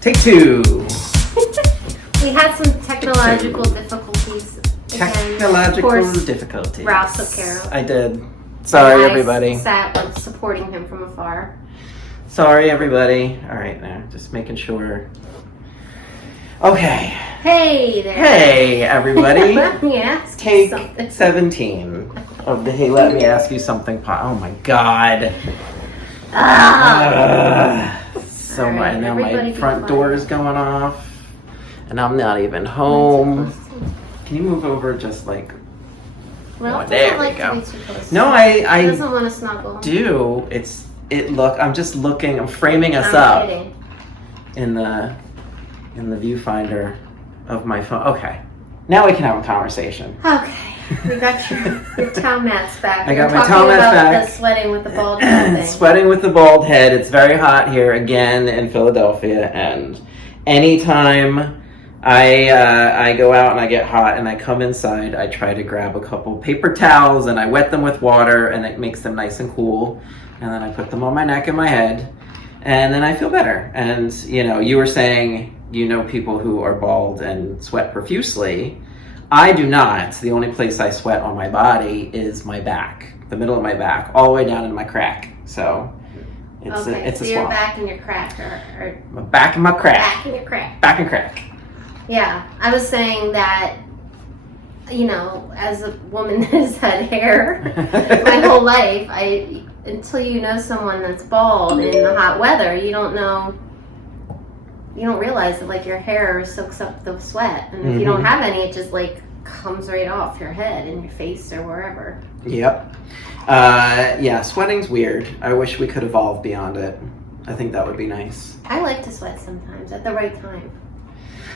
Take two. We had some technological difficulties. Difficulties. Ralph took care of. I did. Sorry, everybody. I sat like supporting him from afar. Sorry, everybody. All right, now just making sure. Okay. Hey there. Hey, everybody. Let me ask you Take something. 17 of the Hey, Let Me Ask You Something Oh my God. So All right, now my everybody front be door is going off, and I'm not even home. Can you move over just like? Ralph there doesn't we like go. to be too close. No, He I doesn't want to snuggle. do. Look, I'm just looking. I'm framing us I'm up kidding. in the viewfinder of my phone. Okay, now we can have a conversation. Okay, we got your towel mats back. I got We're my towel talking mats about back. the sweating with the bald head thing. Sweating with the bald head. It's very hot here again in Philadelphia, and anytime I go out and I get hot and I come inside, I try to grab a couple paper towels and I wet them with water, and it makes them nice and cool, and then I put them on my neck and my head, and then I feel better. And you were saying people who are bald and sweat profusely. I do not. The only place I sweat on my body is my back, the middle of my back, all the way down in my crack. So it's a your swamp. back and your crack or My back and my crack. back and your crack. Back and crack. Yeah, I was saying that, as a woman that has had hair my whole life, until you know someone that's bald in the hot weather, you don't realize that like your hair soaks up the sweat, and if you don't have any, it just like comes right off your head and your face or wherever. Yep. Yeah, sweating's weird. I wish we could evolve beyond it. I think that would be nice. I like to sweat sometimes at the right time.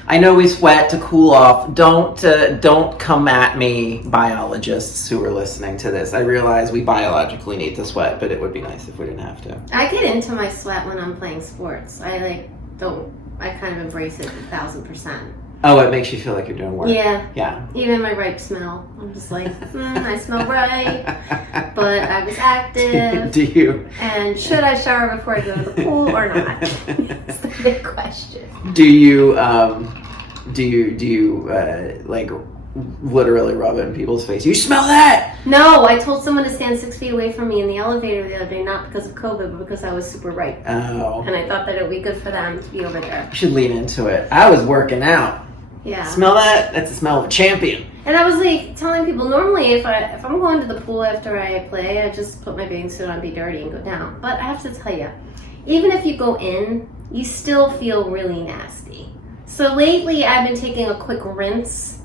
I know we sweat to cool off. Don't come at me, biologists who are listening to this. I realize we biologically need to sweat, but it would be nice if we didn't have to. I get into my sweat when I'm playing sports. I kind of embrace it 1,000%. Oh, it makes you feel like you're doing work. Yeah. Yeah. Even my ripe smell. I'm just like, I smell right, but I was active. Do you? And should I shower before I go to the pool or not? It's the big question. Do you like literally rub it in people's face? You smell that? No, I told someone to stand 6 feet away from me in the elevator the other day, not because of COVID, but because I was super ripe. Oh. And I thought that it would be good for them to be over there. You should lean into it. I was working out. Yeah. Smell that? That's the smell of a champion. And I was like telling people, normally if I'm going to the pool after I play, I just put my bathing suit on, be dirty, and go down. But I have to tell you, even if you go in, you still feel really nasty. So lately I've been taking a quick rinse,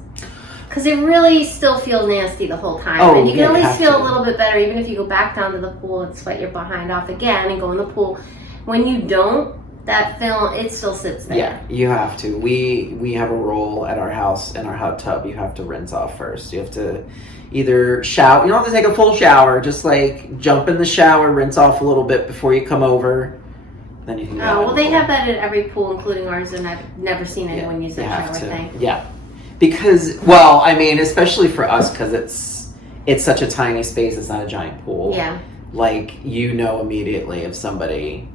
because it really still feels nasty the whole time. Oh, and you can at least feel to. a little bit better even if you go back down to the pool and sweat your behind off again and go in the pool. When you don't, that film, it still sits there. Yeah, you have to. We have a rule at our house, in our hot tub, you have to rinse off first. You have to either shower, you don't have to take a full shower, just like jump in the shower, rinse off a little bit before you come over. Then you can go. Oh, well, they have that at every pool, including ours, and I've never seen anyone use that shower thing. Yeah, because, well, I mean, especially for us, because it's such a tiny space, it's not a giant pool. Yeah. Like, immediately if somebody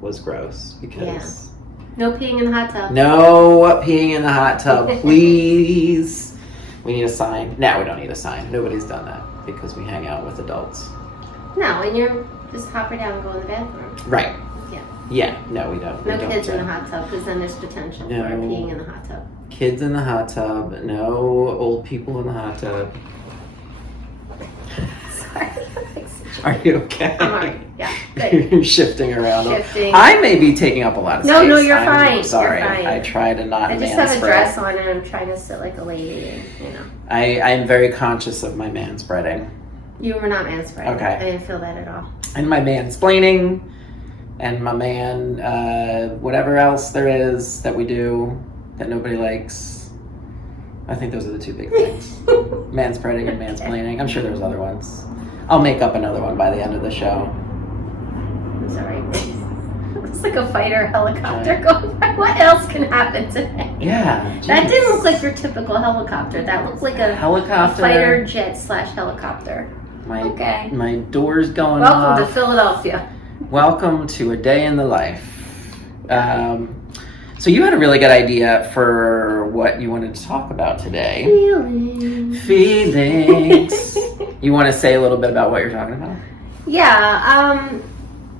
was gross, because... No peeing in the hot tub. No peeing in the hot tub, please. We need a sign. No, we don't need a sign. Nobody's done that because we hang out with adults. No, and you're just hop right down and go in the bathroom. Right. Yeah. Yeah, no, we don't. No kids in the hot tub, because then there's potential for peeing in the hot tub. Kids in the hot tub. No old people in the hot tub. Sorry. Are you okay? I'm alright. Yeah. You're shifting around. Shifting. I may be taking up a lot of space. No, you're fine. I'm sorry. You're fine. I try to not. I just have a dress on and I'm trying to sit like a lady. I'm very conscious of my manspreading. You were not manspreading. Okay. I didn't feel that at all. And my mansplaining, and my whatever else there is that we do that nobody likes. I think those are the two big things. Manspreading and mansplaining. I'm sure there's other ones. I'll make up another one by the end of the show. I'm sorry. It's like a fighter helicopter going by. What else can happen today? Yeah. Geez. That didn't look like your typical helicopter. That looked like a helicopter. A fighter jet / helicopter. My door's going Welcome off. to Philadelphia. Welcome to a day in the life. So you had a really good idea for what you wanted to talk about today. Feelings. You want to say a little bit about what you're talking about? Yeah,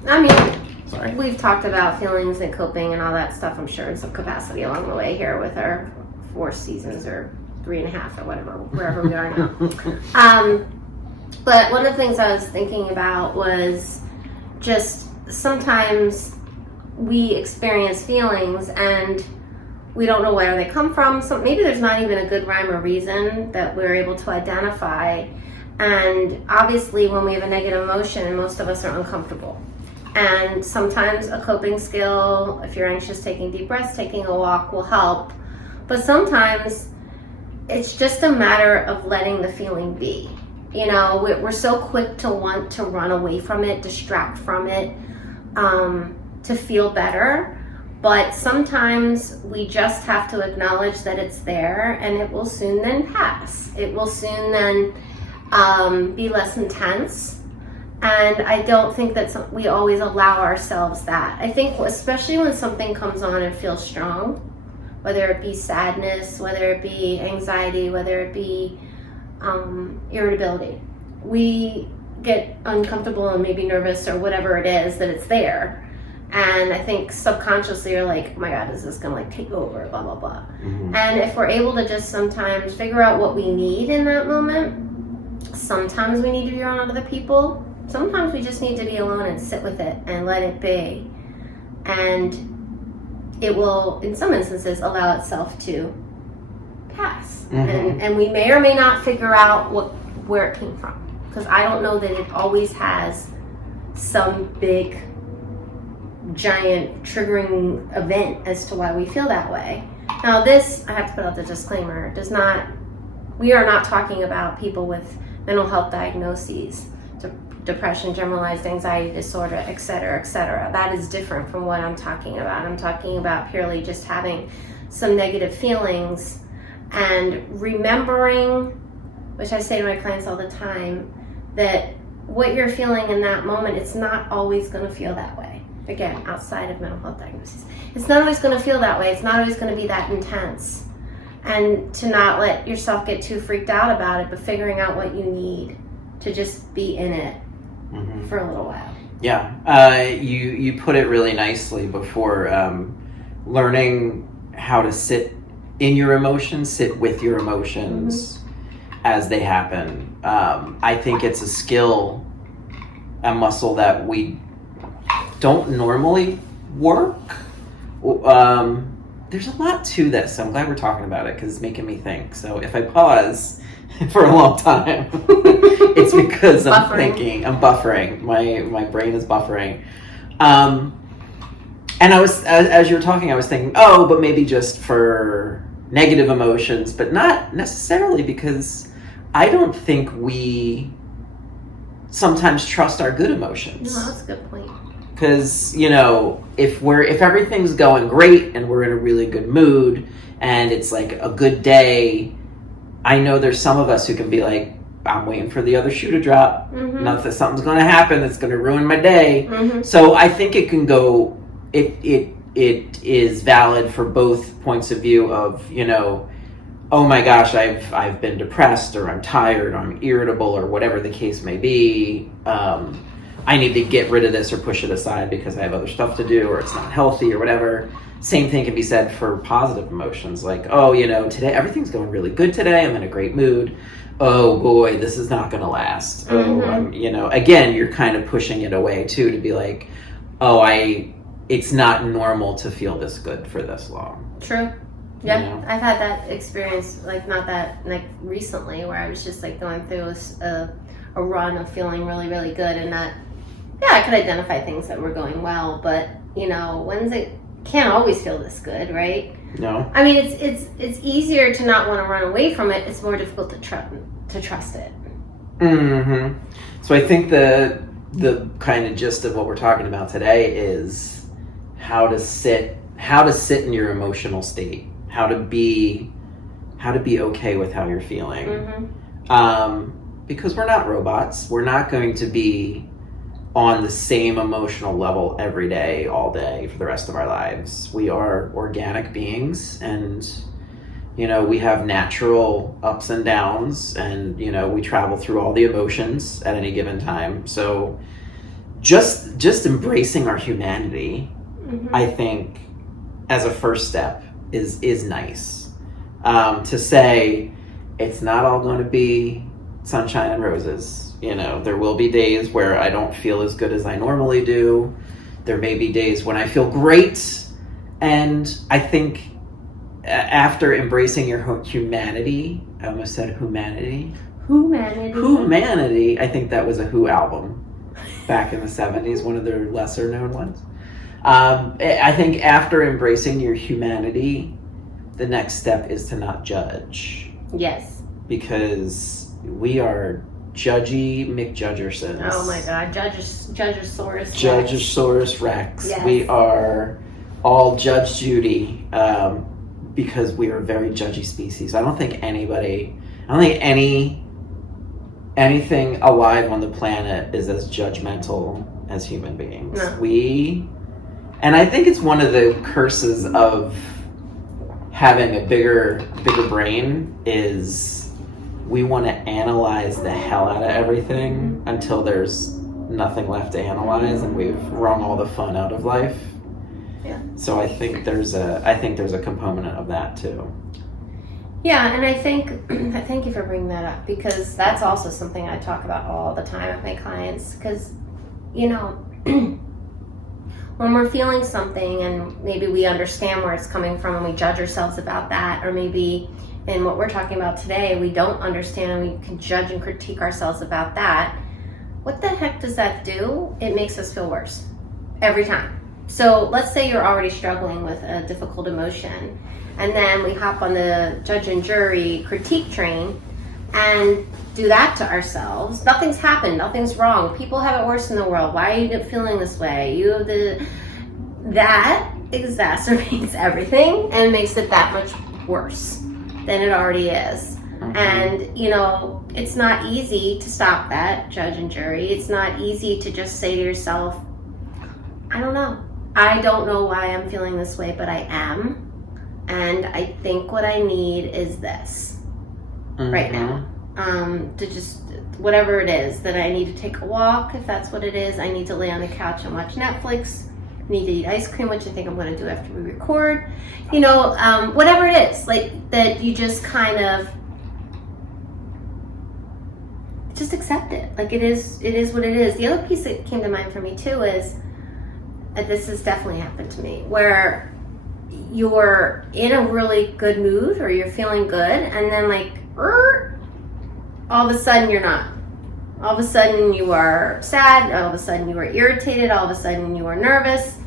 I mean, Sorry. we've talked about feelings and coping and all that stuff, I'm sure, in some capacity along the way here with our 4 seasons or 3.5 or whatever, wherever we are now. But one of the things I was thinking about was just sometimes we experience feelings and we don't know where they come from. So maybe there's not even a good rhyme or reason that we're able to identify. And obviously when we have a negative emotion, most of us are uncomfortable. And sometimes a coping skill, if you're anxious, taking deep breaths, taking a walk will help. But sometimes it's just a matter of letting the feeling be. You know, we're so quick to want to run away from it, distract from it, to feel better. But sometimes we just have to acknowledge that it's there, and it will soon then pass. It will soon then be less intense. And I don't think that we always allow ourselves that. I think especially when something comes on and feels strong, whether it be sadness, whether it be anxiety, whether it be irritability, we get uncomfortable and maybe nervous or whatever it is that it's there. And I think subconsciously you're like, oh my God, is this gonna like take over, blah, blah, blah. Mm-hmm. And if we're able to just sometimes figure out what we need in that moment, sometimes we need to be around other people. Sometimes we just need to be alone and sit with it and let it be. And it will, in some instances, allow itself to pass. Mm-hmm. And we may or may not figure out where it came from. Because I don't know that it always has some big, giant triggering event as to why we feel that way. Now this, I have to put out the disclaimer, we are not talking about people with mental health diagnoses, depression, generalized anxiety disorder, etc., etc. That is different from what I'm talking about. I'm talking about purely just having some negative feelings and remembering, which I say to my clients all the time, that what you're feeling in that moment, it's not always going to feel that way. Again, outside of mental health diagnosis, it's not always going to feel that way. It's not always going to be that intense. And to not let yourself get too freaked out about it, but figuring out what you need to just be in it mm-hmm. for a little while. Yeah, you put it really nicely before. Learning how to sit in your emotions, sit with your emotions mm-hmm. as they happen. I think it's a skill, a muscle that we don't normally work. There's a lot to this. I'm glad we're talking about it because it's making me think. So if I pause for a long time, it's because I'm thinking, I'm buffering. My brain is buffering. And I was, as you were talking, I was thinking, oh, but maybe just for negative emotions, but not necessarily, because I don't think we sometimes trust our good emotions. No, that's a good point. Because, you know, if everything's going great and we're in a really good mood and it's like a good day, I know there's some of us who can be like, I'm waiting for the other shoe to drop. Mm-hmm. Not that something's going to happen that's going to ruin my day. Mm-hmm. So I think it can go, it is valid for both points of view of, you know, oh my gosh, I've been depressed, or I'm tired, or I'm irritable, or whatever the case may be. I need to get rid of this or push it aside because I have other stuff to do, or it's not healthy, or whatever. Same thing can be said for positive emotions. Like, oh, you know, today everything's going really good today. I'm in a great mood. Oh boy, this is not going to last. Mm-hmm. Oh, you know, again, you're kind of pushing it away too, to be like, oh, it's not normal to feel this good for this long. True. Yeah, you know? I've had that experience, like not that, like recently, where I was just like going through a run of feeling really, really good, and that, yeah, I could identify things that were going well, but you know, it can't always feel this good, right? No. I mean, it's easier to not want to run away from it. It's more difficult to trust it. Mm-hmm. So I think the kind of gist of what we're talking about today is how to sit in your emotional state, how to be okay with how you're feeling. Mm-hmm. Because we're not robots. We're not going to be on the same emotional level every day, all day, for the rest of our lives. We are organic beings, and we have natural ups and downs, and we travel through all the emotions at any given time. So just embracing our humanity, I think, as a first step is nice. To say it's not all going to be sunshine and roses. There will be days where I don't feel as good as I normally do. There may be days when I feel great. And I think after embracing your humanity, I almost said humanity. Humanity. I think that was a Who album back in the 70s, one of their lesser known ones. I think after embracing your humanity, the next step is to not judge. Yes. Because we are judgy McJudgersons. Oh my God, Judgeosaurus Rex. Yes. We are all Judge Judy, because we are a very judgy species. I don't think anything alive on the planet is as judgmental as human beings. No. And I think it's one of the curses of having a bigger brain is we want to analyze the hell out of everything until there's nothing left to analyze, and we've wrung all the fun out of life. Yeah. So I think there's a component of that too. Yeah, and I thank you for bringing that up, because that's also something I talk about all the time with my clients. Because when we're feeling something and maybe we understand where it's coming from and we judge ourselves about that, or maybe in what we're talking about today, we don't understand and we can judge and critique ourselves about that, what the heck does that do? It makes us feel worse every time. So let's say you're already struggling with a difficult emotion, and then we hop on the judge and jury critique train and do that to ourselves. Nothing's happened, nothing's wrong, people have it worse in the world, why are you feeling this way? That exacerbates everything and makes it that much worse than it already is. And it's not easy to stop that judge and jury. It's not easy to just say to yourself, I don't know why I'm feeling this way, but I am, and I think what I need is this right now. To just, whatever it is, that I need to take a walk, if that's what it is. I need to lay on the couch and watch Netflix. I need to eat ice cream, which I think I'm going to do after we record. Whatever it is, like that, you just kind of just accept it. Like it is what it is. The other piece that came to mind for me too is, this has definitely happened to me, where you're in a really good mood or you're feeling good, and then all of a sudden you're not. All of a sudden you are sad, all of a sudden you are irritated, all of a sudden you are nervous.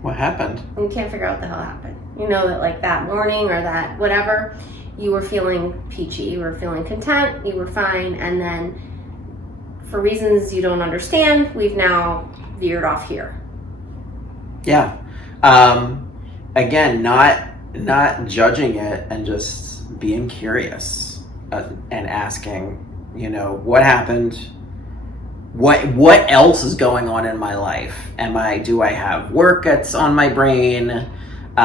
What happened? And you can't figure out what the hell happened. That that morning or that whatever, you were feeling peachy, you were feeling content, you were fine, and then for reasons you don't understand, we've now veered off here. Yeah. Again, not judging it and just being curious and asking, what happened? What else is going on in my life? Do I have work that's on my brain? Do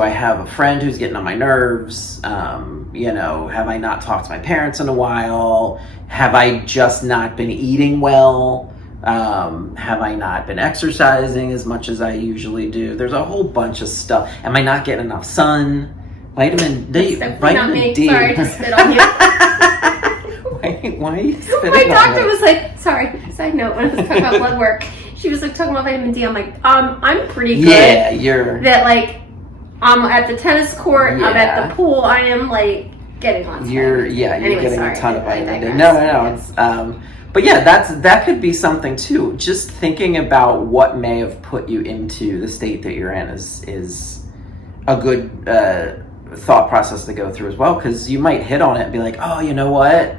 I have a friend who's getting on my nerves? Have I not talked to my parents in a while? Have I just not been eating well? Have I not been exercising as much as I usually do? There's a whole bunch of stuff. Am I not getting enough sun? Vitamin D. Vitamin D. Sorry, I just spit on you. Why are you spitting My on doctor me? was like, sorry, side note, when I was talking about blood work, she was like talking about vitamin D. I'm like, I'm pretty good. Yeah, you're... That I'm at the tennis court, I'm at the pool, I am getting on. You're Anyway, getting sorry, a ton of I vitamin D. digress. No, it's... But yeah, that could be something too. Just thinking about what may have put you into the state that you're in is a good thought process to go through as well, because you might hit on it and be like, oh, you know what?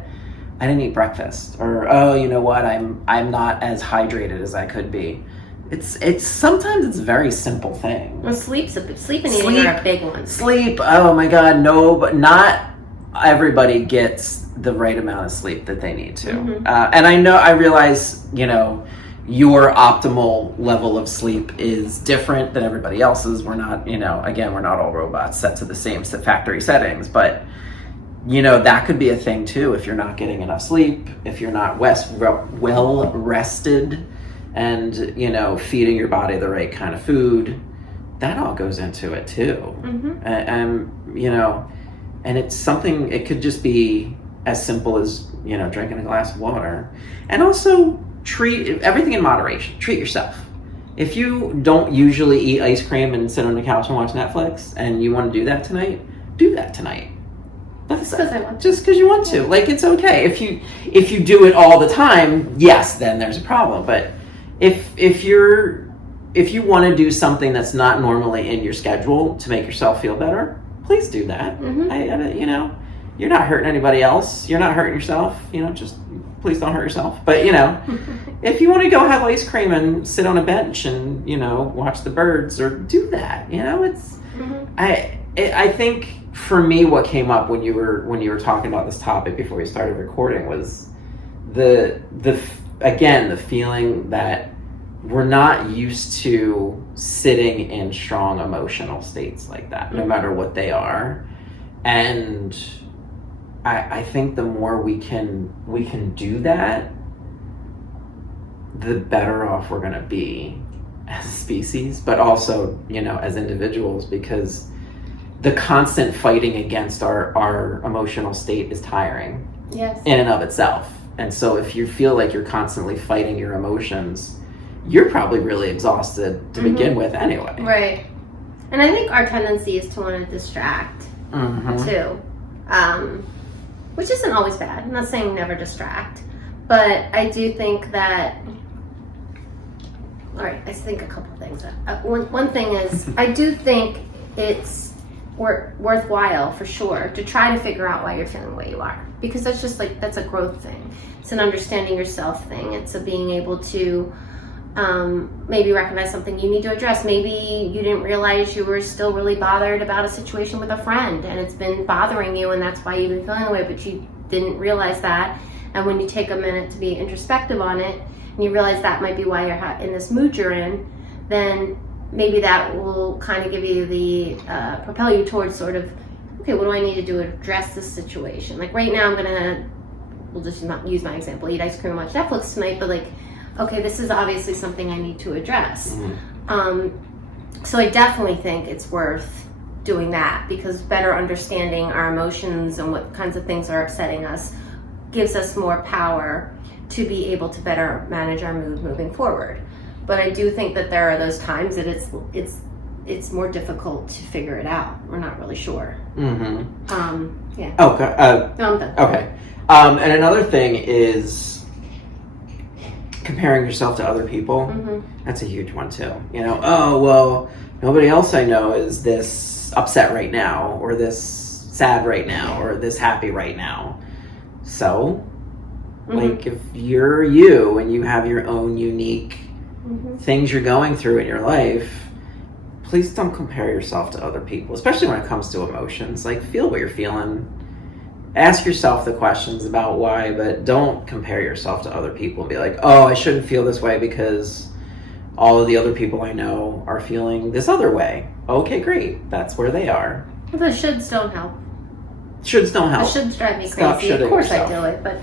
I didn't eat breakfast, or oh, you know what? I'm not as hydrated as I could be. It's sometimes it's a very simple thing. Well, sleep and eating are a big one. Sleep. Oh my God, no, but not everybody gets the right amount of sleep that they need to. Mm-hmm. And I realize, your optimal level of sleep is different than everybody else's. We're not, again, we're not all robots set to the same factory settings, but that could be a thing too. If you're not getting enough sleep, if you're not well rested, and feeding your body the right kind of food, that all goes into it too. Mm-hmm. And it's something, it could just be as simple as drinking a glass of water. And also treat everything in moderation. Treat yourself. If you don't usually eat ice cream and sit on the couch and watch Netflix, and you want to do that tonight, do that tonight. Just because I want to. Just because you want to. Like, it's okay. If you do it all the time, yes, then there's a problem. But if you want to do something that's not normally in your schedule to make yourself feel better, please do that. Mm-hmm. You're not hurting anybody else. You're not hurting yourself. Just please don't hurt yourself. But if you want to go have ice cream and sit on a bench and watch the birds, or do that. It's Mm-hmm. I think for me, what came up when you were talking about this topic before we started recording was the feeling that we're not used to sitting in strong emotional states like that, no matter what they are. And I think the more we can do that, the better off we're going to be as a species, but also, as individuals, because the constant fighting against our emotional state is tiring. Yes. In and of itself. And so if you feel like you're constantly fighting your emotions, you're probably really exhausted to begin with anyway. Right. And I think our tendency is to want to distract too, which isn't always bad. I'm not saying never distract, but I do think that, all right, I think a couple things. One thing is, I do think it's worthwhile for sure to try to figure out why you're feeling the way you are, because that's a growth thing. It's an understanding yourself thing. It's a being able to maybe recognize something you need to address. Maybe you didn't realize you were still really bothered about a situation with a friend, and it's been bothering you, and that's why you've been feeling the way, but you didn't realize that. And when you take a minute to be introspective on it, and you realize that might be why you're in this mood you're in, then maybe that will kind of give you the propel you towards sort of, okay, what do I need to do to address this situation? Like right now, we'll just not use my example, eat ice cream and watch Netflix tonight, but like, okay, this is obviously something I need to address. So I definitely think it's worth doing that, because better understanding our emotions and what kinds of things are upsetting us gives us more power to be able to better manage our mood moving forward. But I do think that there are those times that it's more difficult to figure it out. We're not really sure. Yeah. Okay. No, I'm done. Okay. And another thing is comparing yourself to other people. That's a huge one too. Oh, well, nobody else I know is this upset right now, or this sad right now, or this happy right now. So, like, if you're you and you have your own unique things you're going through in your life, please don't compare yourself to other people, especially when it comes to emotions. Like, feel what you're feeling. Ask yourself the questions about why, but don't compare yourself to other people and be like, oh, I shouldn't feel this way because all of the other people I know are feeling this other way. Okay, great. That's where they are. Well, the shoulds don't help. Shoulds don't help. The shoulds drive me Stop crazy. Of course yourself. I do it, but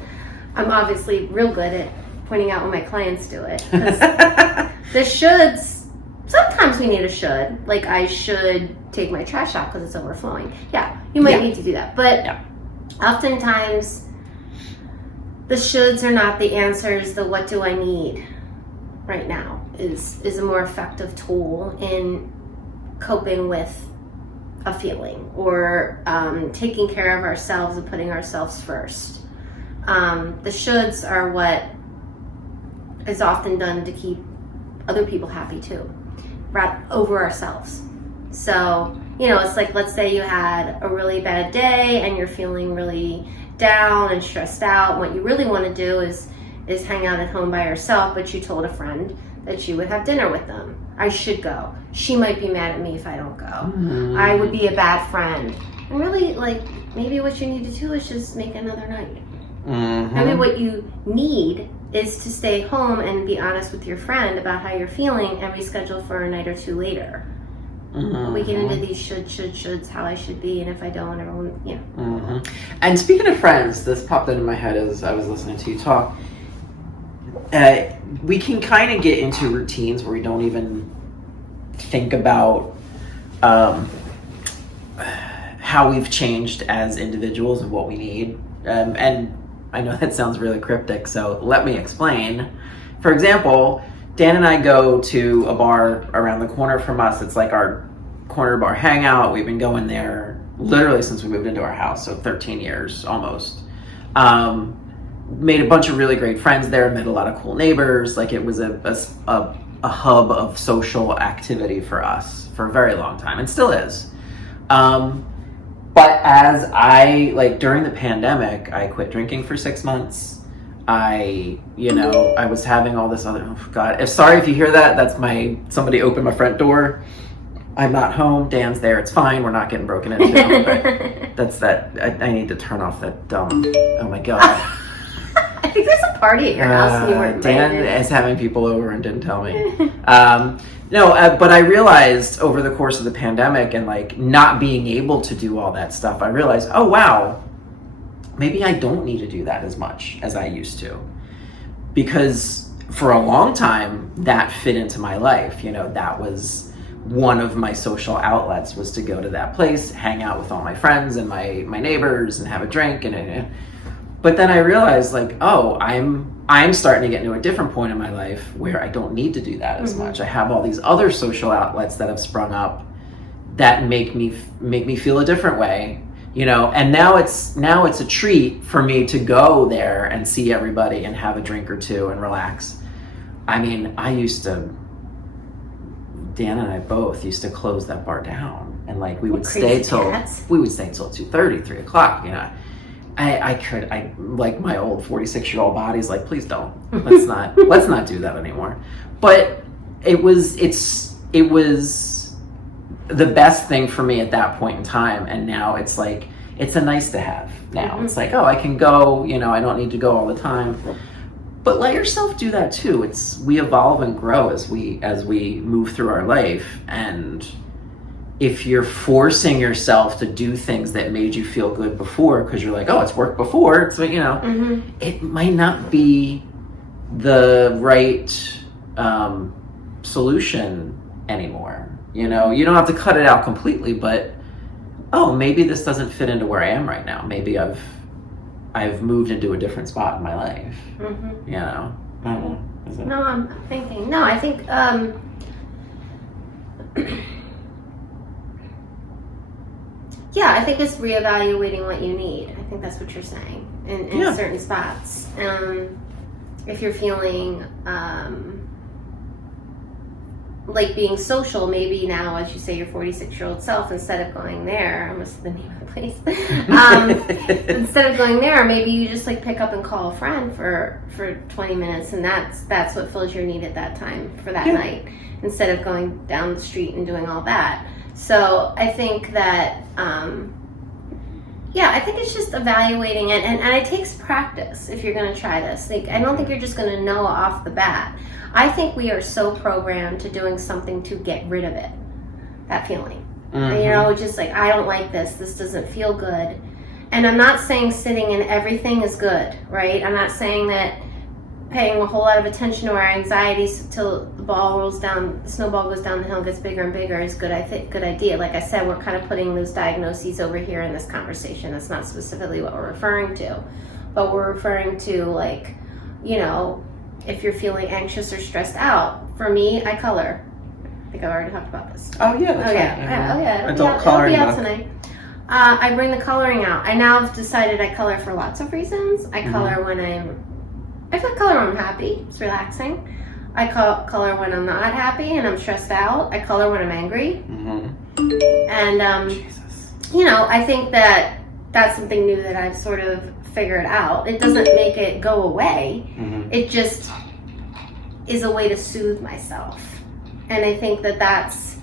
I'm obviously real good at pointing out when my clients do it. The shoulds, sometimes we need a should. Like, I should take my trash out because it's overflowing. Yeah, you might need to do that. But oftentimes, the shoulds are not the answers. The what do I need right now is a more effective tool in coping with a feeling, or taking care of ourselves and putting ourselves first. The shoulds are what is often done to keep other people happy too, right over ourselves. So, it's like, let's say you had a really bad day and you're feeling really down and stressed out. And what you really want to do is hang out at home by yourself, but you told a friend that you would have dinner with them. I should go. She might be mad at me if I don't go. I would be a bad friend. And really, like, maybe what you need to do is just make another night. Mm-hmm. Maybe what you need is to stay home and be honest with your friend about how you're feeling and reschedule for a night or two later. Mm-hmm. We get into these shoulds, how I should be, and if I don't, everyone, you know. Mm-hmm. And speaking of friends, this popped into my head as I was listening to you talk. We can kind of get into routines where we don't even think about how we've changed as individuals and what we need. And I know that sounds really cryptic, so let me explain. For example, Dan and I go to a bar around the corner from us. It's like our corner bar hangout. We've been going there literally since we moved into our house, so 13 years almost. Made a bunch of really great friends there, met a lot of cool neighbors. Like, it was a hub of social activity for us for a very long time, and still is. But as during the pandemic, I quit drinking for 6 months. I was having all this other, oh God, sorry if you hear that, that's somebody opened my front door. I'm not home, Dan's there, it's fine, we're not getting broken into. But that's that, I need to turn off that dumb, oh my God. I think there's a party at your house and you weren't Dan invited. is having people over and didn't tell me. But I realized over the course of the pandemic and not being able to do all that stuff, I realized, oh wow, maybe I don't need to do that as much as I used to. Because for a long time, that fit into my life. That was one of my social outlets, was to go to that place, hang out with all my friends and my neighbors and have a drink. But then I realized, I'm starting to get into a different point in my life where I don't need to do that as much. I have all these other social outlets that have sprung up that make me feel a different way, and now it's a treat for me to go there and see everybody and have a drink or two and relax. I mean, Dan and I both used to close that bar down, and we would stay till 2:30, 3 o'clock, I like my old 46-year-old body's please don't. Let's not do that anymore. But it was the best thing for me at that point in time, and now it's it's a nice to have now. Mm-hmm. It's I can go, I don't need to go all the time. But let yourself do that too. We evolve and grow as we move through our life, and if you're forcing yourself to do things that made you feel good before because you're oh, it's worked before, it's it might not be the right solution anymore. You don't have to cut it out completely, but maybe this doesn't fit into where I am right now. Maybe I've moved into a different spot in my life. Mm-hmm. I don't know. Is it? No, I'm thinking. No, I think yeah, I think it's reevaluating what you need. I think that's what you're saying in certain spots. If you're feeling like being social, maybe now, as you say, your 46-year-old self, instead of going there, I must the name of the place. Instead of going there, maybe you just pick up and call a friend for 20 minutes, and that's what fills your need at that time for that night, instead of going down the street and doing all that. So I think that, I think it's just evaluating it, and it takes practice if you're going to try this. I don't think you're just going to know off the bat. I think we are so programmed to doing something to get rid of it, that feeling. Mm-hmm. Just I don't like this doesn't feel good. And I'm not saying sitting in everything is good, right? I'm not saying that paying a whole lot of attention to our anxieties till the ball rolls down, the snowball goes down the hill and gets bigger and bigger is good idea. Like I said, we're kind of putting those diagnoses over here in this conversation. That's not specifically what we're referring to, but we're referring to if you're feeling anxious or stressed out. For me, I color. I think I've already talked about this. Oh yeah, that's right. Adult coloring it'll be out tonight. I bring the coloring out. I now have decided I color for lots of reasons. I color when I feel color when I'm happy. It's relaxing. I color when I'm not happy and I'm stressed out. I color when I'm angry. Mm-hmm. And Jesus. I think that's something new that I've sort of figured out. It doesn't make it go away. Mm-hmm. It just is a way to soothe myself. And I think that's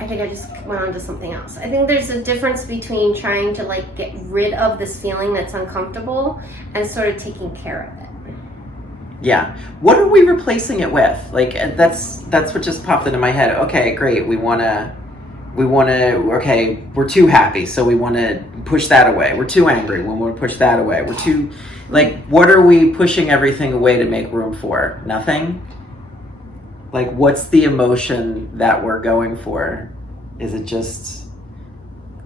I think I just went on to something else. I think there's a difference between trying to like get rid of this feeling that's uncomfortable and sort of taking care of it. Yeah. What are we replacing it with? Like, that's what just popped into my head. Okay, great. We want to, okay, we're too happy, so we want to push that away. We're too angry, we want to push that away. We're too, like, what are we pushing everything away to make room for? Nothing? Like, what's the emotion that we're going for? Is it just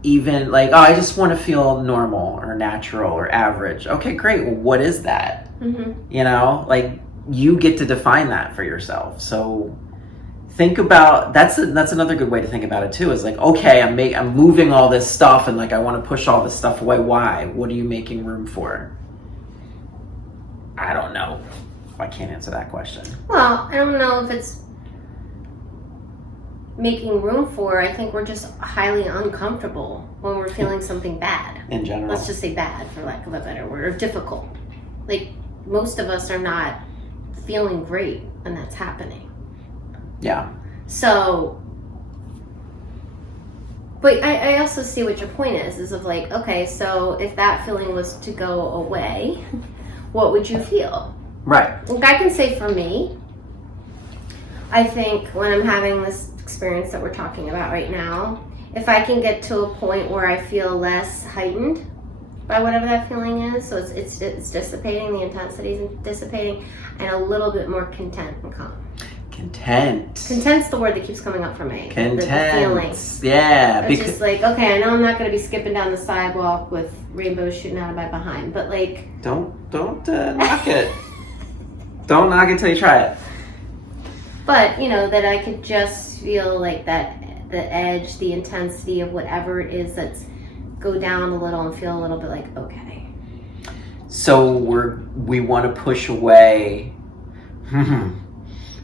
even like, oh, I just want to feel normal or natural or average? Okay, great. Well, what is that? Mm-hmm. You know, like, you get to define that for yourself. So think about, that's another good way to think about it too, is like, okay, I'm moving all this stuff and like I want to push all this stuff away. Why? What are you making room for? I don't know. I can't answer that question. Well, I don't know if it's making room for. I think we're just highly uncomfortable when we're feeling something bad. In general. Let's just say bad, for lack of a better word, or difficult. Like, most of us are not feeling great when that's happening. Yeah. So, but I also see what your point is of like, okay, so if that feeling was to go away, what would you feel? Right. Like, I can say for me, I think when I'm having this experience that we're talking about right now, if I can get to a point where I feel less heightened by whatever that feeling is, so it's dissipating, the intensity is dissipating, and a little bit more content and calm. Content. Content's the word that keeps coming up for me. Content. The feeling. Yeah. It's just like, okay, I know I'm not going to be skipping down the sidewalk with rainbows shooting out of my behind, but like... Don't knock it. Don't knock it till you try it. But, you know, that I could just feel like that, the edge, the intensity of whatever it is that's go down a little and feel a little bit like, okay. So we want to push away.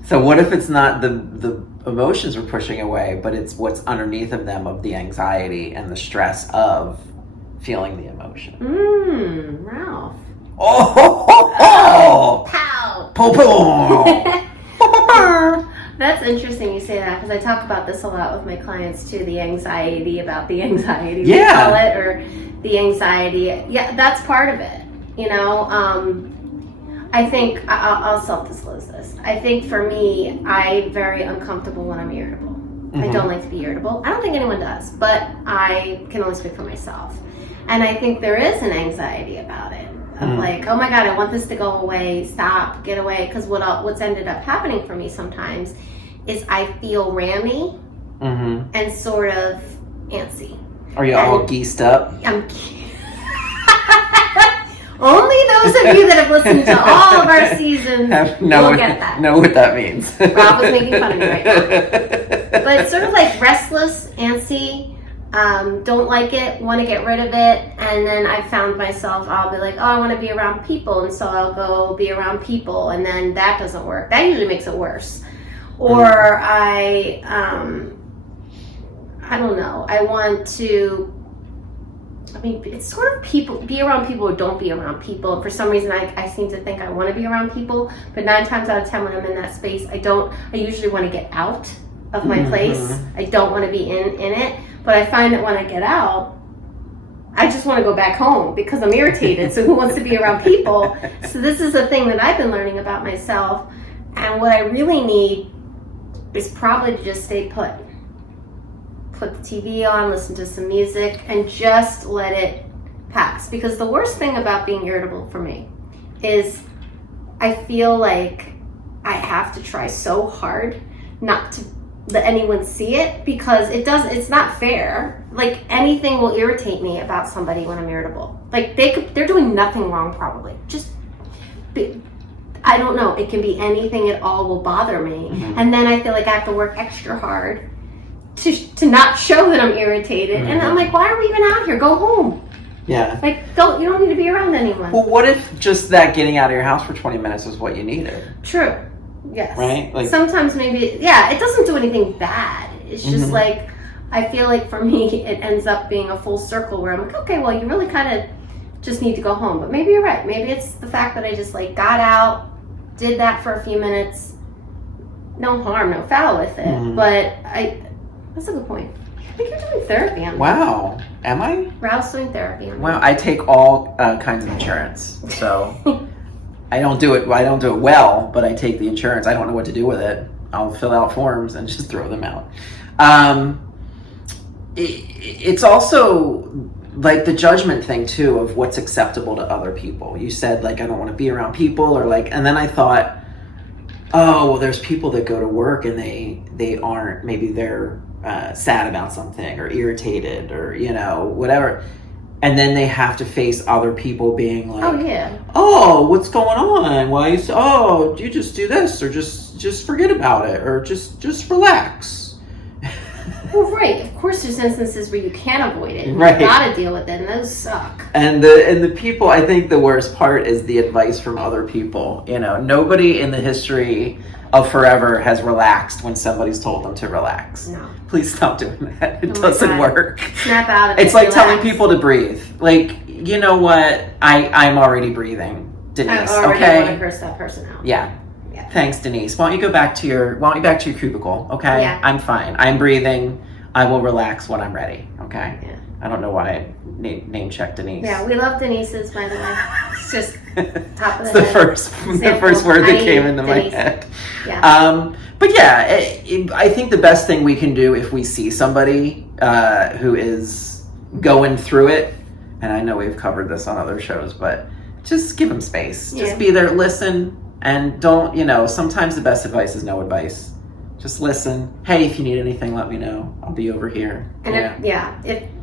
So what if it's not the emotions we're pushing away, but it's what's underneath of them, of the anxiety and the stress of feeling the emotion? Ralph. Oh! Pow! Po-po! That's interesting you say that, because I talk about this a lot with my clients too, the anxiety about the anxiety, we call it, or the anxiety. Yeah, that's part of it. You know, I think, I'll self-disclose this. I think for me, I'm very uncomfortable when I'm irritable. Mm-hmm. I don't like to be irritable. I don't think anyone does, but I can only speak for myself. And I think there is an anxiety about it. Of like, oh my God, I want this to go away, stop, get away. Because what's ended up happening for me sometimes is I feel rammy and sort of antsy. Are you all geesed up? Only those of you that have listened to all of our seasons will get that. Know what that means. Rob is making fun of me right now. But it's sort of like restless, antsy, don't like it, want to get rid of it, and then I found myself, I'll be like, oh, I want to be around people, and so I'll go be around people, and then that doesn't work. That usually makes it worse. Or I don't know, I want to, it's sort of people, be around people or don't be around people. And for some reason, I seem to think I want to be around people, but 9 times out of 10 when I'm in that space, I usually want to get out of my place. I don't want to be in it. But I find that when I get out, I just want to go back home because I'm irritated. So who wants to be around people? So this is a thing that I've been learning about myself. And what I really need is probably to just stay put. Put the TV on, listen to some music, and just let it pass. Because the worst thing about being irritable for me is I feel like I have to try so hard not to let anyone see it, because it's not fair. Like, anything will irritate me about somebody when I'm irritable. Like, they're doing nothing wrong probably. I don't know, it can be anything at all will bother me. And then I feel like I have to work extra hard to not show that I'm irritated. And I'm like, why are we even out here? Go home. Yeah. Like, you don't need to be around anyone. Well, what if just that getting out of your house for 20 minutes is what you needed? True. Yes. Right? Like, sometimes maybe, it doesn't do anything bad. It's just like, I feel like for me, it ends up being a full circle where I'm like, okay, well, you really kind of just need to go home. But maybe you're right. Maybe it's the fact that I just like got out, did that for a few minutes. No harm, no foul with it. But That's a good point. I think you're doing therapy on Wow. Am I? Ralph's doing therapy on Wow. I take all kinds of insurance. So I don't do it well, but I take the insurance. I don't know what to do with it. I'll fill out forms and just throw them out. It's also like the judgment thing too of what's acceptable to other people. You said like, I don't want to be around people, or like, and then I thought, oh, well, there's people that go to work and they aren't, maybe they're sad about something or irritated or, you know, whatever. And then they have to face other people being like, Oh, yeah. oh, what's going on? Why you just do this, or just forget about it, or just relax. Well, right. Of course, there's instances where you can avoid it. Right. You gotta deal with it, and those suck. And the people, I think the worst part is the advice from other people. You know, nobody in the history of forever has relaxed when somebody's told them to relax. No. Please stop doing that. It Oh my doesn't God. work. Snap out of it. It's like relax. telling people to breathe. Like, you know what? I'm already breathing, Denise. I already Okay. want to curse that person out. Yeah. Yeah. Thanks, Denise. Why don't you go back to your cubicle? Okay. Yeah. I'm fine. I'm breathing. I will relax when I'm ready. Okay. Yeah. I don't know why I name checked Denise. Yeah, we love Denise's, by the way. It's just top of It's the the head. first word that Tiny came into my Denise. head. Yeah. But yeah, I think the best thing we can do if we see somebody who is going through it, and I know we've covered this on other shows, but just give them space. Yeah. Just be there, listen, and don't, you know, sometimes the best advice is no advice. Just listen. Hey, if you need anything, let me know. I'll be over here. And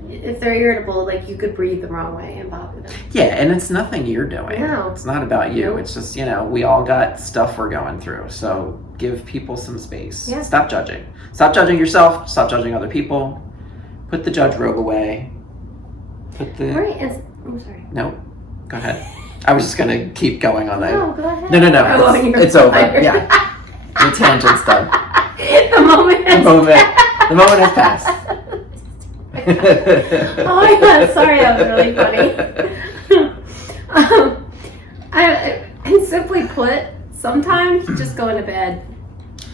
if they're irritable, like, you could breathe the wrong way and bother them. Yeah, and it's nothing you're doing. No. It's not about you. Nope. It's just, you know, we all got stuff we're going through. So give people some space. Yeah. Stop judging. Stop judging yourself. Stop judging other people. Put the judge robe away. Right, and I'm sorry. No, go ahead. I was just going to keep going on that. No, go ahead. No. Oh, you're It's over. fired. Yeah. Your tangent's done. The moment has passed. Oh my God, sorry, that was really funny. And simply put, sometimes just going to bed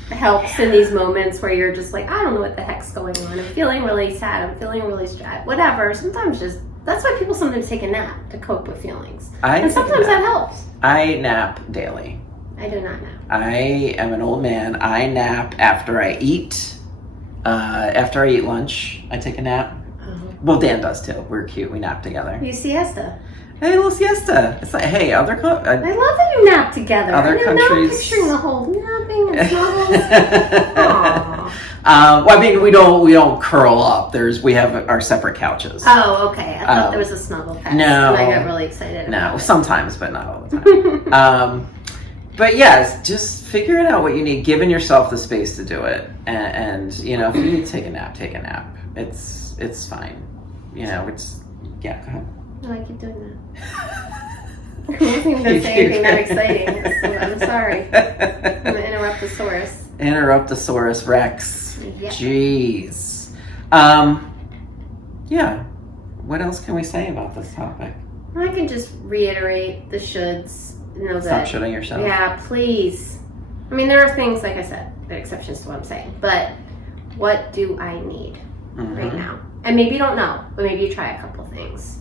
helps in these moments where you're just like, I don't know what the heck's going on. I'm feeling really sad. I'm feeling really stressed. Whatever. Sometimes that's why people sometimes take a nap to cope with feelings. And sometimes that helps. I nap daily. I do not nap. I am an old man. I nap after I eat. After I eat lunch, I take a nap. Well, Dan does too. We're cute. We nap together. You siesta. Hey, little siesta. It's like, hey, I love that you nap together. Other I'm now countries- picturing the whole napping and snuggles. Aw. well, I mean, we don't curl up. We have our separate couches. Oh, okay. I thought there was a snuggle fest. No. And I got really excited about No, it. sometimes, but not all the time. But yes, just figuring out what you need, giving yourself the space to do it, and you know, if you need to take a nap, take a nap. It's fine. You know, go ahead. No, I keep doing that. I wasn't even going to say anything that exciting. So I'm sorry. I'm going to interrupt the source. Interruptosaurus Rex. Yeah. Jeez. Yeah. What else can we say about this topic? I can just reiterate the shoulds. Know Stop that. shooting yourself. Yeah, please. I mean, there are things, like I said, there are exceptions to what I'm saying. But what do I need right now? And maybe you don't know, but maybe you try a couple things.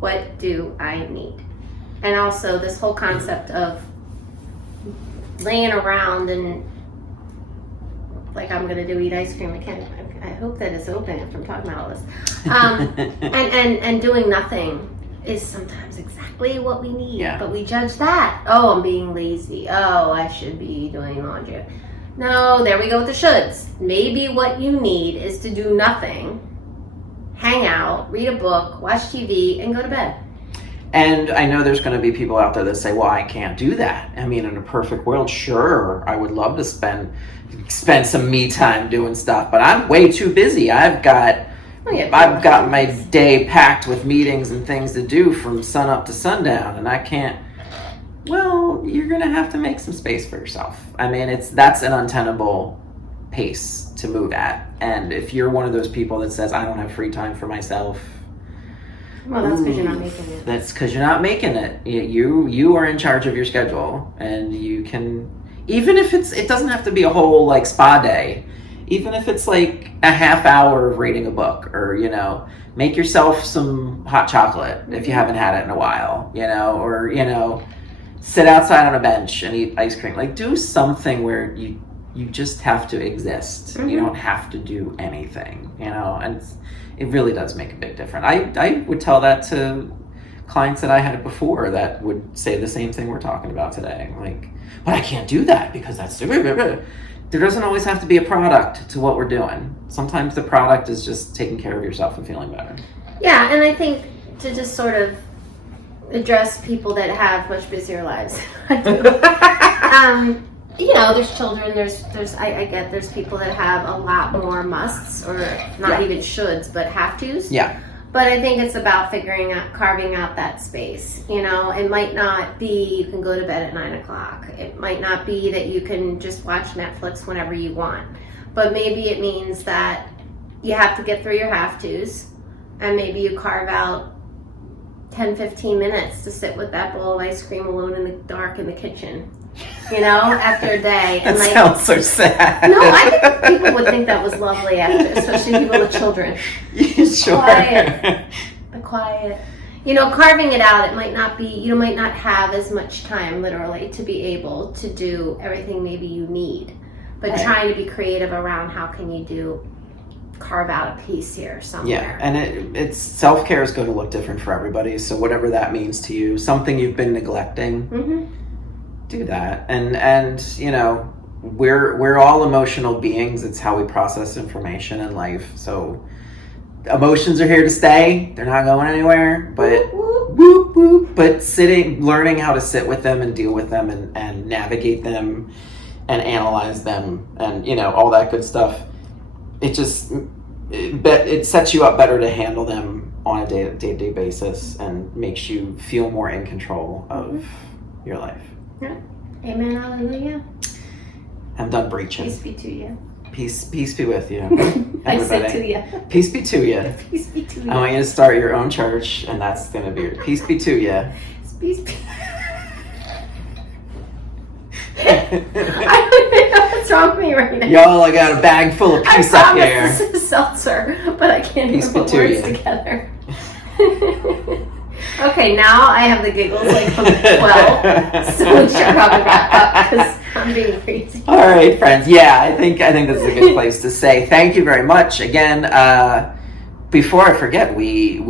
What do I need? And also this whole concept of laying around and like I'm gonna eat ice cream. I hope that it's open after I'm talking about all this. And doing nothing is sometimes exactly what we need. Yeah. But we judge that. Oh, I'm being lazy. Oh, I should be doing laundry. No, there we go with the shoulds. Maybe what you need is to do nothing, hang out, read a book, watch TV, and go to bed. And I know there's going to be people out there that say, well, I can't do that. I mean, in a perfect world, sure, I would love to spend some me time doing stuff, but I'm way too busy. I've got my day packed with meetings and things to do from sun up to sundown, and I can't. Well, you're going to have to make some space for yourself. I mean, that's an untenable pace to move at. And if you're one of those people that says, I don't have free time for myself, well, that's because you're not making it. that's because you're not making it. You are in charge of your schedule, and you can, even if it doesn't have to be a whole like spa day. even if it's like a half hour of reading a book, or, you know, make yourself some hot chocolate if you haven't had it in a while, you know, or, you know, sit outside on a bench and eat ice cream. Like, do something where you just have to exist. You don't have to do anything, you know, and it really does make a big difference. I would tell that to clients that I had before that would say the same thing we're talking about today. Like, but I can't do that because that's... There doesn't always have to be a product to what we're doing. Sometimes the product is just taking care of yourself and feeling better. Yeah, and I think to just sort of address people that have much busier lives than I do. You know, there's children, I get there's people that have a lot more musts, or not even shoulds, but have tos. Yeah. But I think it's about carving out that space. You know, it might not be you can go to bed at 9 o'clock. It might not be that you can just watch Netflix whenever you want. But maybe it means that you have to get through your have-tos, and maybe you carve out 10, 15 minutes to sit with that bowl of ice cream alone in the dark in the kitchen. You know, after a day. And that sounds so sad. No, I think people would think that was lovely after, especially people with children. Sure. Quiet. You know, carving it out, it might not be, you might not have as much time, literally, to be able to do everything maybe you need. But trying to be creative around how can you carve out a piece here somewhere. Yeah, and it's self-care is going to look different for everybody. So whatever that means to you, something you've been neglecting, do that. And you know, we're all emotional beings. It's how we process information in life. So emotions are here to stay. They're not going anywhere. But learning how to sit with them and deal with them and navigate them and analyze them and, you know, all that good stuff. It sets you up better to handle them on a day-to-day basis and makes you feel more in control of your life. Yeah. Amen. Hallelujah. I'm done preaching. Peace be to you. Peace be with you. I said to you. Peace be to you. Peace be to you. I want you to start your own church, and that's going to be your peace be to you. Peace be. I don't even know what's wrong with me right now. Y'all, I got a bag full of peace up here. This is seltzer, but I can't even put words together. Okay, now I have the giggles like from 12, so we should probably wrap up because I'm being crazy. All right, friends. Yeah, I think this is a good place to say thank you very much. Again, before I forget, we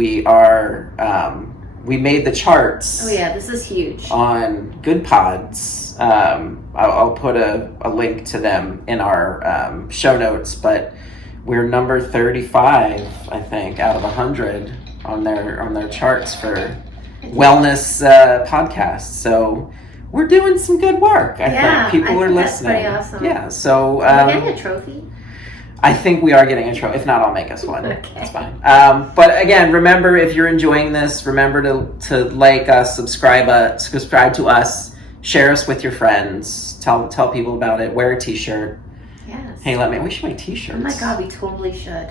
made the charts. Oh yeah, this is huge. On Good Pods. I'll put a link to them in our show notes, but we're number 35, I think, out of 100 on their charts for wellness podcasts. So we're doing some good work. I think people are listening. That's pretty awesome. Yeah. So are we getting a trophy? I think we are getting a trophy. If not, I'll make us one. Okay. It's fine. But again, remember, if you're enjoying this, remember to like us, subscribe to us, share us with your friends, tell people about it, wear a t-shirt. Yes. Hey, we should make t-shirts. Oh my God, we totally should.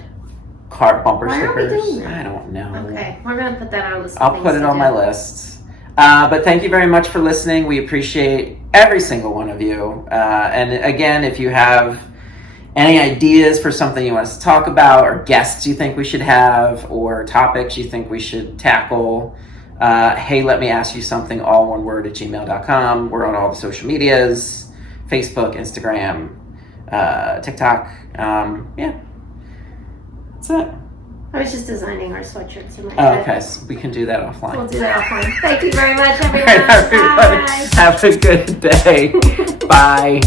Card bumper Why stickers. Are we doing that? I don't know. Okay, we're gonna put that on our list. I'll put it on my list. But thank you very much for listening. We appreciate every single one of you. And again, if you have any ideas for something you want us to talk about, or guests you think we should have, or topics you think we should tackle, hey, let me ask you something, all one word, @gmail.com. We're on all the social medias, Facebook, Instagram, TikTok. Yeah. That's it. I was just designing our sweatshirts in my head. Okay, so we can do that offline. We'll do that offline. Thank you very much, everyone. All right, everybody. Bye. Have a good day. Bye.